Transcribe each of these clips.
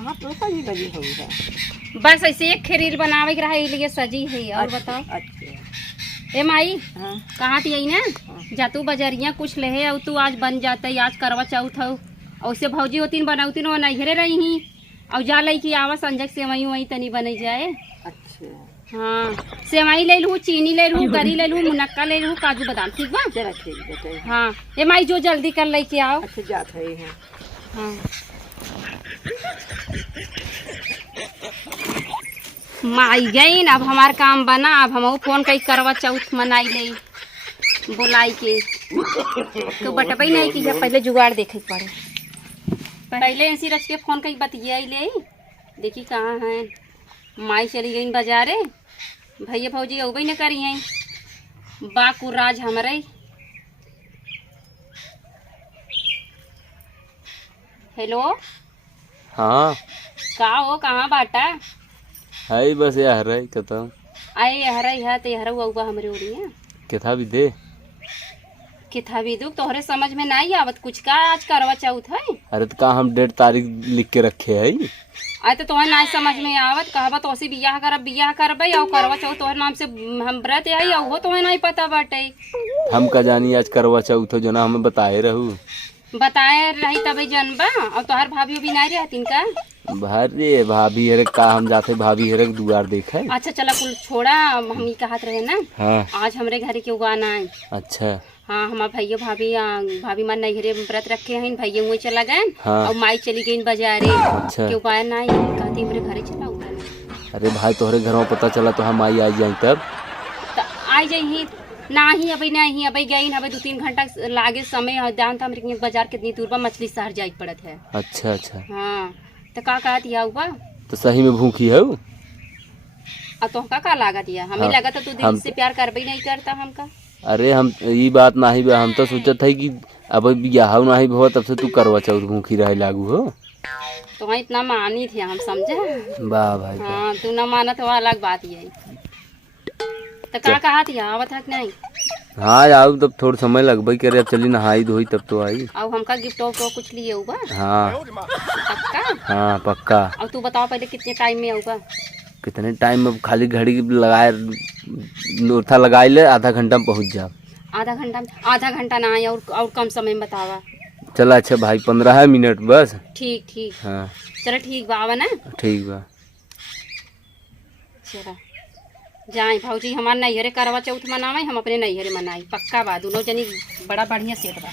हाँ तो सजी बजी हो गया। बस ऐसे एक खीर बनावे के रहे लिए सजी है। और बताओ। अच्छा। ए माई हाँ कहाँ थी आई ना हाँ। जा तू बजरिया कुछ ले और तू आज बन जाता है आज करवा चौथ हो और से भौजी होती बनौती न नैहरे रही ही और जा लई कि आवा संजक सेवई वही तनी बन जाए। अच्छा हाँ सेवई ले लूँ चीनी ले लूँ गरी ले लूँ मुनक्का ले लूँ काजू बादाम ठीक बा। चला ठीक बेटे। हाँ ए माई जो जल्दी कर ले के आओ। अच्छा जात है हाँ। हाँ माई गई अब हमार काम बना अब हम फोन कई करवा चौथ मनाई ले बुलाई के तो बटबई नहीं की पहले जुगाड़ देखे पड़े। पहले ऐसी रच के फोन कई बतियाई ले देखी कहाँ है। माई चली गई बाजारे भैया भौजी अबई न करी हैं बाकू राज हमारे। हेलो हाँ का हो कहाँ बाटा है बस यार है खत्म आए हरा है तो हरा हुआ हमरे उड़ी है किथा भी दे। किथा भी दुख तोहरे समझ में नहीं आवत कुछ का आज करवा चौथ है। अरे तो का हम डेट तारीख लिख के रखे है। आज तो तोहर नहीं समझ में आवत कहबा तो ऐसे बियाह करबई और करवा चौथ तोहर नाम से हम व्रत आई और वो तोहर नहीं पता बाटे। हम का जानी आज करवा चौथ हो जो ना हमें बताए रहू बताए रही तभी जनबा और तोहर भाभी भी नहीं रहतीन का। भारे भाभी हरे का हम जाते भाभी हरे के दुआर देखे। अच्छा चला कुल छोड़ा हम ही कहत रहे ना। हाँ आज हमरे घर के उगाना है। अच्छा हाँ हमार भैया भाभी मन नैहरे व्रत रखे हैं भैया वही चला गए। हाँ। और माई चली गई बाजारे अच्छा के उपाय नहीं कहती हमरे घरे चला उगाना। अरे भाई तोहरे घर में पता चला तो हम आई जाए तब तो आई जाही नहीं अभी नहीं अभी गई अभी 2-3 घंटा लागे समय दान था हमरे बाजार कितनी दूर बा मछली शहर जाई पड़त है। अच्छा अच्छा हाँ तो का कहत या बा तो सही में भूखी है और तो का लागत या हमें हाँ, लगा तो तू दिल हम से प्यार करबे नहीं करता हमका। अरे हम ये बात नहीं बा हम तो सोचत है कि अब बियाह नहीं भो तब से तू करवा चौथ भूखी रहे लागू हो तो वहाँ इतना मानी थे हम समझे। वाह भाई हाँ तू न मानत वो अलग बात यही तो का कहा थी आवत है कि नहीं। हाँ आओ तब थोड़ा समय लगभग करे अब चली नहाई धोई तब तो आई। और हमका गिफ्ट और कुछ लिए होगा। हाँ पक्का। हाँ पक्का। और तू बताओ पहले कितने टाइम में होगा। कितने टाइम में खाली घड़ी लगाए नोथा लगाए ले आधा घंटा में पहुँच जाओ। आधा घंटा ना आए और कम समय में बतावा। चला अच्छा भाई 15 मिनट बस। ठीक ठीक हाँ चलो ठीक बा आवा ना। ठीक बा चला जाए भौजी हमार नैहरे करवा चौथ मनावे हम अपने नैहरे मनाई पक्का बा दोनों जनी बड़ा बढ़िया सेट बा।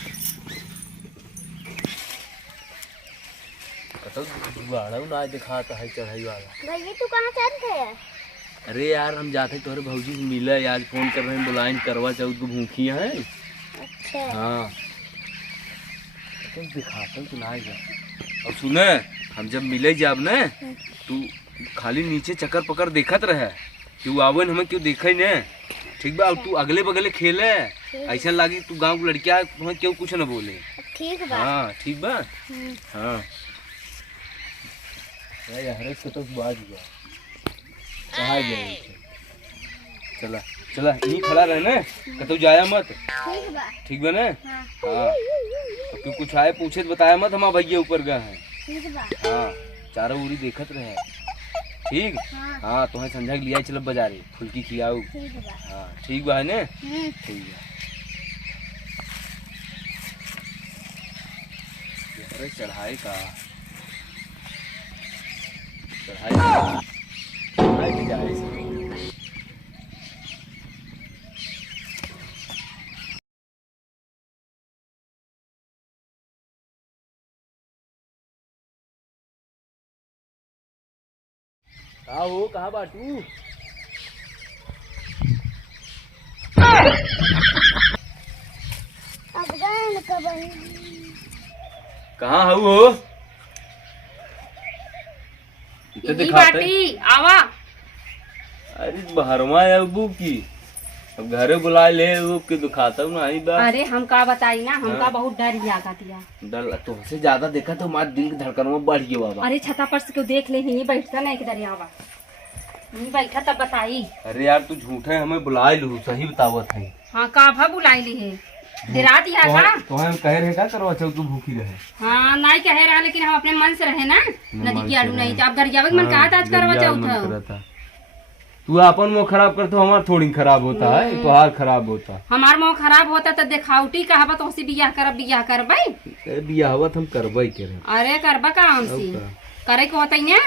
दिखाता है चढ़ाई वाला। भैया तू कहाँ चल रहे है। अरे यार हम जाते तोहरे भौजी से मिले आज फोन कर रहे हैं बुलाइन करवा चौथ को भूखी है। अच्छा हाँ तो दिखाता हूँ सुनाई जा। और सुने हम जब मिले जब न तू खाली नीचे चक्कर पकड़ देखत रहे तू आवन हमें क्यों देखे न ठीक बा। और तू अगले बगले खेले ऐसा लागी तू गांव की लड़किया हमें क्यों कुछ न बोले। ठीक बा। हाँ ठीक बा। हाँ हरे से तो बाज गया कहाँ गया। चला चला यहीं खड़ा रहना कतौ जाया मत। ठीक बा। ठीक बा ना। हाँ। हाँ तू कुछ आए पूछे तो बताया मत हम भैया ऊपर गए हैं। ठीक बा। हाँ चारों उरी देखत रहे ठीक। हाँ। हाँ तुम्हें समझा के लिया चलो बाजारे फुल्की खियाऊ। ठीक बा। हाँ ठीक बा है ना। ठीक है अरे चढ़ाई का चढ़ाई की जाए कहाँ हो कहाँ बाटू। अब गान कबन कहाँ हो यही बाटी आवा। अरे बहरवा अबू की अब घरे बुला ले वो के दुखाता हूँ नहीं बा। अरे हम का बताई ना हमका बहुत डर लगा दिया। डर तुमसे ज्यादा देखा तो हमारे दिल की धड़कन में बढ़ गया बाबा। अरे छता पर से क्यों देख ले यहीं बैठता ना एक दरियावा यहीं बैठा तब बताई। अरे यार तू झूठे हमें बुला लू सही बतावत है। हाँ का भा बुलाई ली है रात या का तो हम कह रहे का करवा चौथ तू भूखी रहे। हाँ नहीं कहे रहा, लेकिन हम अपने मन से रहे ना, नदी की आड़ू नहीं तो अब घर जावे के मन कहा था आज करवा चौथ। तू अपन मुंह खराब कर तो हमार थोड़ी खराब होता है, तो हार खराब होता। हमार मुंह खराब होता तो देखावटी कहावा तो उसी बियाह करबै। बियाहवत हम करबै के रहे। अरे करबा का हमसी करे को होता ही ना,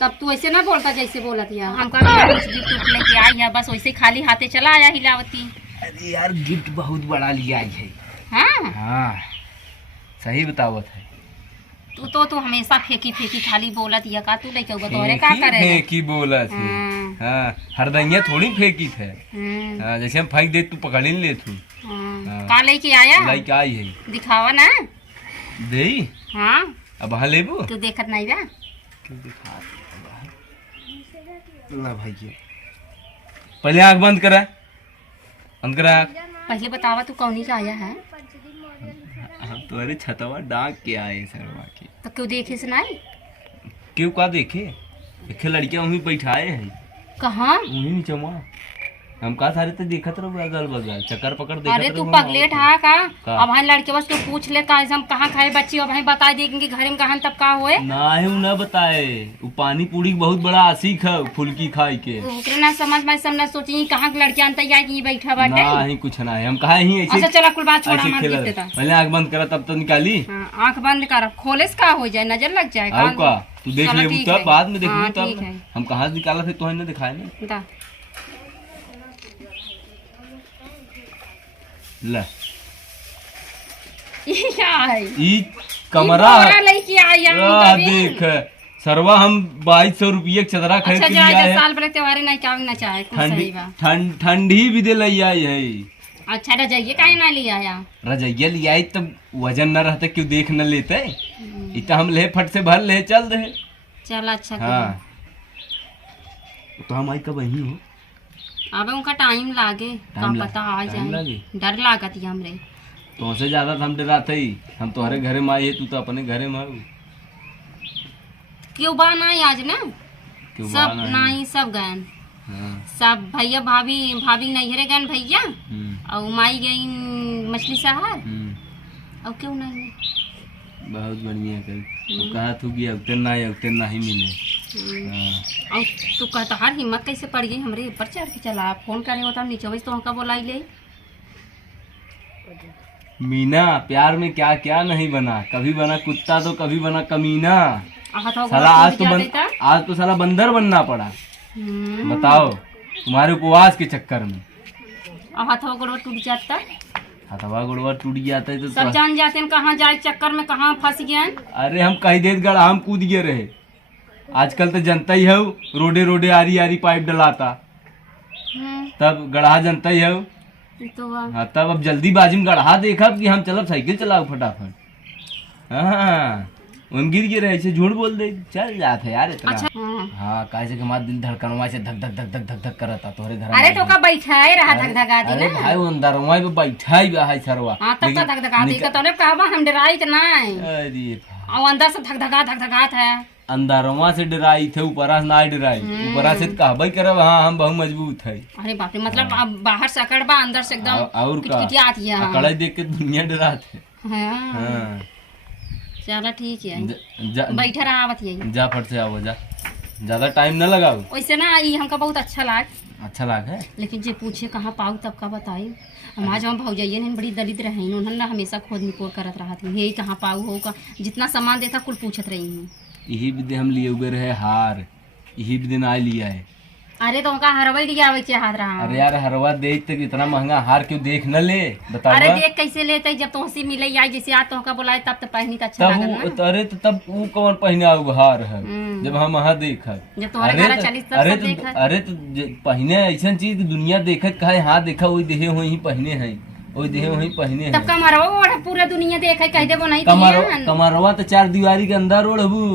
तब तू ऐसे ना बोलता जैसे बोलत या हमका गिफ्ट लेके आई है, बस वैसे खाली हाथे चला आया हिलावती। अरे यार गिफ्ट बहुत बड़ा लिया है। हाँ हाँ सही बतावत है। तू हमेशा फेंकी खाली बोलत या का, तू लेके बतौरे का करे फेंकी बोलत है। हाँ हरदइया थोड़ी फेंकी थे। हाँ जैसे हम फेंक दे तू पकड़ ही ले तू। का लेके आया लेके आई है, दिखावा ना दे। हाँ अब हाँ लेबू तू देखत नहीं बा ना भाई ये पहले आँख बंद करा, बंद करा आँख। पहले बतावा तू कौनी का आया है। हम तुम्हारे छतवा डाक के आए सरवा के। तो क्यों देखे से नहीं, क्यों का देखे, देखे लड़कियां वहीं बैठाए हैं। कहाँ वहीं नीचे वहाँ हम का सारे तो देखत रहो अगल बगल चक्कर पकड़ देखत अरे तू पगलेट हा का अब भाई लड़के बस तू पूछ ले का हम कहाँ खाए बच्ची, अब भाई बता देंगे घर में कहाँ तब का होए ना है ना बताए। वो पानी पूरी बहुत बड़ा आशिक है फुल्की खाई के। ओकरे ना समझ में सब ना सोची कहाँ के लड़कियां अंत आई कि बैठा बाटे ना ही कुछ ना है, हम कहा ही ऐसे। अच्छा चला कुल बात छोड़ा, ऐसे हमार खेला गिफ्ट देता। पहले आँख बंद करा तब तो निकाली। आँख बंद कर, खोले से का हो जाए, नजर लग जाए आओ का तू देख चलो ले ठीक तब है। बाद में हाँ, देखूंगी ठीक तब है। हम कहाँ से निकाला थे तो हमने दिखाया नहीं। दा। ले ये क्या है, ई कमरा है। लेके आया आ, देख सरवा हम 2200 रुपये चदरा खरीद अच्छा के जा लिया है। साल भर त्योहार नहीं क्या ना चाहे कुछ ठंडी सही बा। ठंडी भी दे लई आई है। अच्छा रजाइए काहे ना ले आया, रजैया लिया आई तब वजन न रहते क्यों देख न लेते। इतना हम ले फट से भर ले चल दे। चल अच्छा हाँ तो हम आई कब वही हो। अब उनका टाइम लागे का टाइम पता आ टाइम जाए, लागे। डर लागत ही हमरे। तो से ज्यादा तो हम डराते ही, हम तुम्हारे घरे में आई है तू तो अपने घरे में आऊ। क्यों बा नहीं आज ना, क्यों सब बाहर आई? नहीं सब गए, हाँ, सब भैया भाभी नैहरे गए भैया और माई गई मछली शहर और क्यों नहीं बहुत बढ़िया कर कहा तू कि अवते नहीं मिले। हाँ। और तू कहता हर हिम्मत कैसे पड़ गई हमरे ऊपर चढ़ के चला, फोन करे होता नीचे बस तो हमका बोलाई ले। मीना प्यार में क्या क्या नहीं बना, कभी बना कुत्ता तो कभी बना कमीना। साला आज तो साला बंदर बनना पड़ा। बताओ तुम्हारे उपवास के चक्कर में हाथवा गोड़वा टूट जाता, हथवा गुड़वा टूट जाता है तो सब जान जाते हैं कहाँ जाए चक्कर में कहाँ फंस गए। अरे हम कही देर गढ़ा हम कूद गए रहे। आजकल तो जनता ही है रोडे रोडे आरी आरी पाइप डलाता, तब गढ़ा जनता ही है। तो हाँ तब अब जल्दीबाजी में गढ़ा देखा कि हम चलब साइकिल चलाओ फटाफट। हाँ उन गिर गए रहे झूठ बोल दे चल जाते यार इतना। अच्छा हाँ कैसे के हमारा दिल धड़कनवा से धक धक धक धक धक धक करता तोहरे घर। अरे तो का बैठा है रहा धक धका दी अरे ना। भाई वो अंदरवा पे बैठा ही है सरवा। हाँ तब तक धक धका दी का तोने कहवा हम डराई तो नहीं, अरे और अंदर से धक धकात है। अंदरवा से डराई थे ऊपरा से ना डराई, ऊपरा से कहबे करब हाँ हम बहुत मजबूत है। अरे बाप रे मतलब अब बाहर से अकड़ बा अंदर से एकदम और का किटकिटात है। अकड़ देख के दुनिया डराते। हाँ हाँ चलो ठीक है जा बैठा रहा आवत यही। जा फट से आओ जा, ज्यादा टाइम न लगाओ। वैसे ना ये हमका बहुत अच्छा लाग, अच्छा लाग है लेकिन जे पूछे कहाँ पाऊ तब का बताई। हमारे जहाँ भौजाइये ने बड़ी दरिद्र है, उन्होंने हमेशा खोद निपोर करत रहा थी यही कहाँ पाऊ हो का, जितना सामान देता कुल पूछत रही हूँ। यही भी दिन हम लिए हुए रहे हार, यही भी दिन आ लिया है। अरे तो उनका हरवई लिया आवे के हाथ रहा। अरे यार हरवा देख तक इतना महंगा हार क्यों देख न ले बताओ। अरे देख कैसे लेते जब तुमसे मिले आई जैसे आज तुमका बुलाए तब तो पहनी तो अच्छा लगा तब अरे तो तब वो कौन पहने आओ हार है जब हम वहाँ देखा। जब तुम्हारे घर चली तब सब देखा। अरे तो पहने ऐसा चीज की दुनिया देखत कहे हाँ देखा वही देहे वही पहने है, वही देहे वही पहने है। तब कमरवा ओढ़ पूरा दुनिया देखे कह देबो नहीं कमरवा तो 4 दीवारी के अंदर ओढ़बू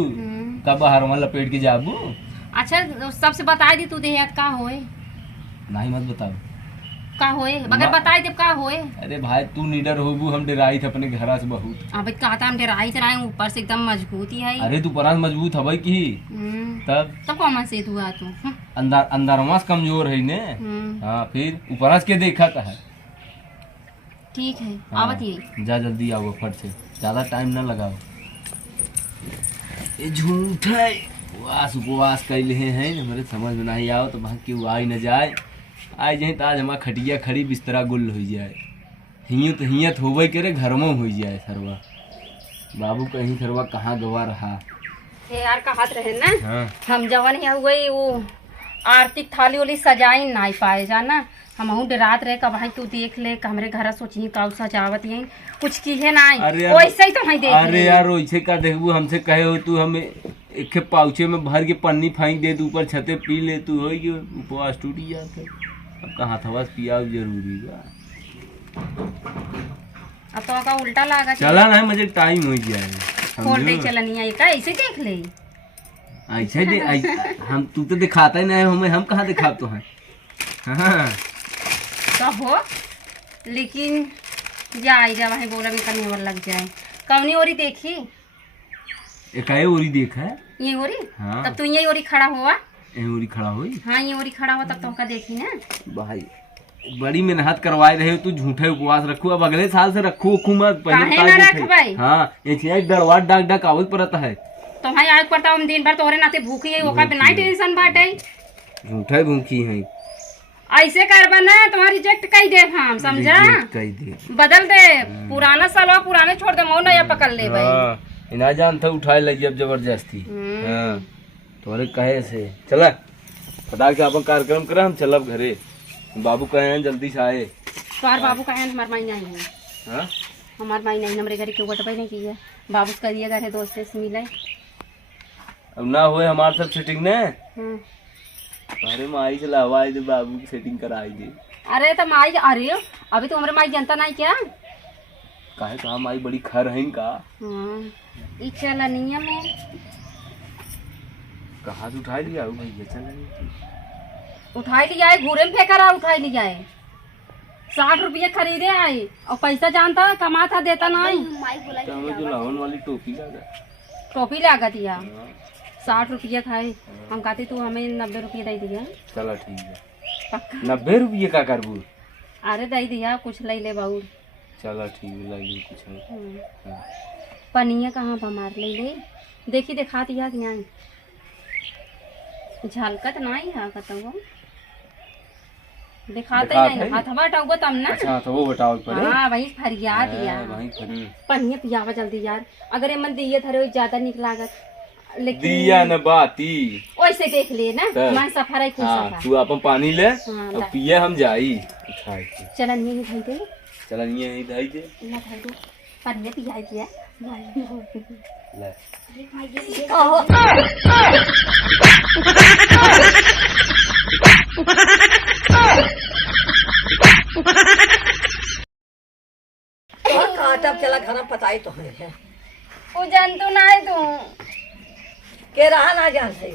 कब हरवा लपेट के जाबू। अच्छा सबसे बता दी तू देहात का होए नहीं मत बताओ का होए, अगर बताई देब का होए। अरे भाई तू निडर होबू हम डराई थे अपने घर से बहुत। अब कहता हम डराई थे ऊपर से एकदम मजबूती है। अरे तू परास मजबूत हवे की तब कौन से तू आ तू अंदरवा से कमजोर है ने। हाँ फिर ऊपरा के देखा है ठीक है हाँ, आवत यही। जा जल्दी आओ फट से, ज्यादा टाइम ना लगाओ। ये झूठ है, उपवास उपवास कर ले हैं, हमारे समझ में नहीं आओ तो वहाँ क्यों आई न जाए। आज जाए तो आज हमारा खटिया खड़ी बिस्तरा गुल हो जाए, हियत हियत होवे करे घर में हो जाए। सरवा बाबू कहीं सरवा कहाँ गवा रहा। ये यार कहत रहे ना हाँ हम जवन यहाँ हुई वो आर्थिक थाली वाली सजाई नहीं पाए जाना। हम डरात रहे कब भाई तू देख ले कि हमारे घर सोची का सजावत यही कुछ की है नहीं। अरे यार, वैसे ही तो नहीं देख अरे यार वैसे का देखबू, हमसे कहे हो तू हमें एक पाउचे में भर के पन्नी फाइक दे, तू ऊपर छते पी ले, तू हो गई उपवास टूट जाता। अब कहाँ थवा पिया जरूरी बा। अब तो का उल्टा लागा चला ना मुझे टाइम हो जाए। खोल दे चलनिया ये का ऐसे देख ले। ऐसे दे हम तू तो दिखाता ही नहीं, हमें हम कहाँ दिखाते हैं। हाँ सब हो लेकिन जाए जा वहीं बोला भी करने वाला लग जाए। कवनी ओरी देखी एक ओरी देखा है। ये ओरी हाँ। तब तू ये ओरी खड़ा हुआ। ओरी खड़ा हुई। हाँ ये ओरी खड़ा हुआ तब तो का देखी ना भाई बड़ी मेहनत करवाए रहे हो, तू झूठे उपवास रखू, अब अगले साल से रखू मत। काहे ना रख भाई। हाँ ये डरवा डाक डाक आवत पड़ता है। तो भाई आज पड़ता हम दिन भर तोहरे नाते भूखी है ओका बिना टेंशन बाटे। झूठे भूखी है, ऐसे करबा ना तुम्हारा रिजेक्ट कर दे हम समझा। कही दे बदल दे पुराना सालवा पुराने छोड़ दे मो नया पकड़ ले भाई। हाँ, इना जान था उठाए लगी अब जबरदस्ती। हाँ तुम्हारे कहे से चला पता के अपन कार्यक्रम करा, हम चलब घरे। बाबू कहे हैं जल्दी से आए। तोहार बाबू का है हमार माई नहीं है। हाँ हमार माई नहीं हमारे घर क्यों बटवाई नहीं की है। बाबू का दिए घर है दोस्त से मिले। अब ना हुए हमारे सब सेटिंग ने। हम्म। अरे माई से लावाई दे, बाबू की सेटिंग कराई दे। अरे तो माई अरे अभी तो हमारे माई जनता नहीं क्या। काहे कहा माई बड़ी खर है इनका। हाँ ई चला नियम है। कहाँ से उठा लिया भैया, चल उठाई लिया है घूरे में फेंका रहा उठाई लिया है। 60 रुपये खरीदे आई और पैसा जानता कमाता देता नहीं। तो हमें जो लाहौन वाली टोपी लगा। टोपी लगा दिया 60 रुपये खाए। हम कहते तू हमें 90 रुपये दे दिया। चला ठीक है, पक्का 90 रुपये का करबू। अरे दे दिया कुछ ले ले बाबू। चला ठीक है, लगी कुछ है। हाँ। पनिया कहाँ बमार ले ले देखी दिखा दिया कि नहीं। झलकत नहीं है कतवा दिखाते नहीं हाथवा हटाओ तब ना। अच्छा तो वो बताओ पड़े। हाँ वही फरिया दिया पनिया पियावा जल्दी यार। अगर मन दिए थरे ज्यादा निक लागत लेकिन दिया न बाती वैसे देख ले ना मैं सफर है हाँ, तू अपन पानी ले हाँ, और पिए हम जाई उठाई के। चलन ये धई दे चला ये ही धाई दे ना धई दे पनिया पिया दिया ले। तब चला खाना पताई तो है वो जानतो नहीं तू के रहा ना जान से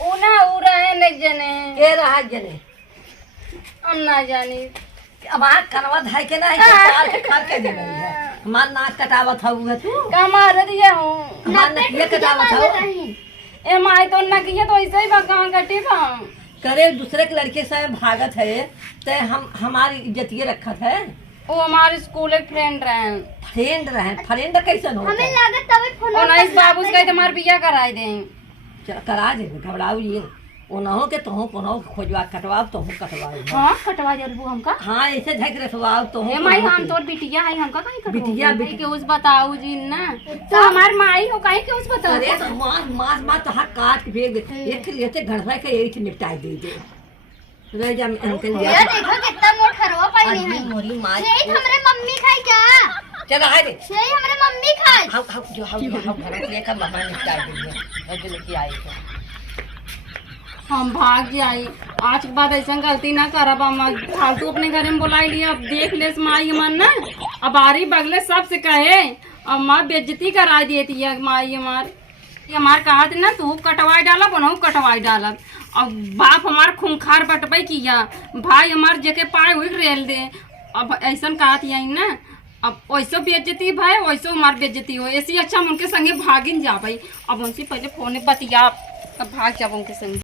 वो ना उ रहे नहीं जने के रहा जने हम ना जानी। अब आ कनवा धाई के नहीं पाल के खा के दे रही है। हमार नाक कटावत हऊ है तू कमार दिया हूँ हमार नकिया कटावत हऊ। ए माई तो ना किया तो ऐसे ही बगान कटी था करे दूसरे के लड़के से भागत है ते हम हमारी इज्जतिये रखत है। वो हमारे स्कूल एक फ्रेंड रहे। फ्रेंड कैसन हो हमें लागत तभी फोन और इस बाबू से कहे तुम्हारे बिया कराई दें। करा दे घबराऊ ये ओनहो के तोहू कोनो खोजवा कटवाओ तोहू कटवाओ। हाँ कटवा जरूर हमका। हाँ ऐसे ढक रखवाओ तोहू। ए माई हम तोर बिटिया है हमका कहीं कटवा बिटिया के उस बताऊ जी ना तो हमार माई हो कहीं के उस बताओ। अरे तो मास मास तो हाथ काट के फेंक दे एक लेते घड़वा के यही निपटाई दे दे रह जा अंकल ये देखो कितना मोट हरवा पाई है। मोरी मार यही हमरे मम्मी खाई क्या। चल आ दे यही हमरे मम्मी खाई। हम जो हम घर के लेकर बाहर निपटा देंगे और जो लेके आई तो हम भाग जाई आज के बाद ऐसा गलती ना करब। हम फालतू अपने घर में बुलाई लिया। अब देख ले माई मन ना अब आरी बगले सबसे कहे अब माँ बेइज्जती करा देती है माई हमार कहा ना तू कटवाई डालब उन्हों कटवाई डालब। अब बाप हमार खूंखार बटबई किया भाई हमार जेके पाए हुई रेल दे। अब ऐसा कहा यही ना अब वैसे बेइज्जती भाई वैसे हमार बेइज्जती हो ऐसी अच्छा हम उनके संगे भागिन जा भाई। अब उनसे पहले फोन बतिया अब भाग जाब उनके संगे।